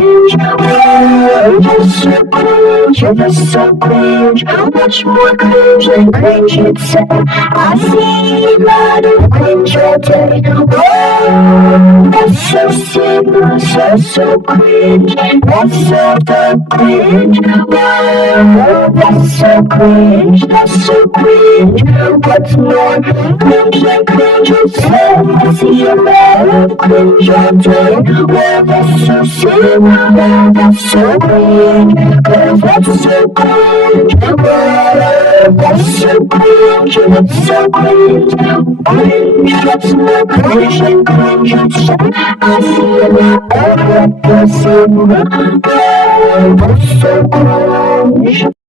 cringe. Oh, that's so cringe. That's so cringe. How much more cringe than cringe itself? I see a lot of cringe all day. Oh, that's so sick, so cringe. That's so the cringe. Oh, that's so cringe. That's so cringe. What's more cringe than cringe itself? I see a lot of cringe all day. Well, that's so sick. Well, that's so cringe. Well, that's so cringe. Well, that's so cringe. That's so cringe. Cringe. That's more cringe than cringe itself. I see a lot of cringe. Well, that's so cringe.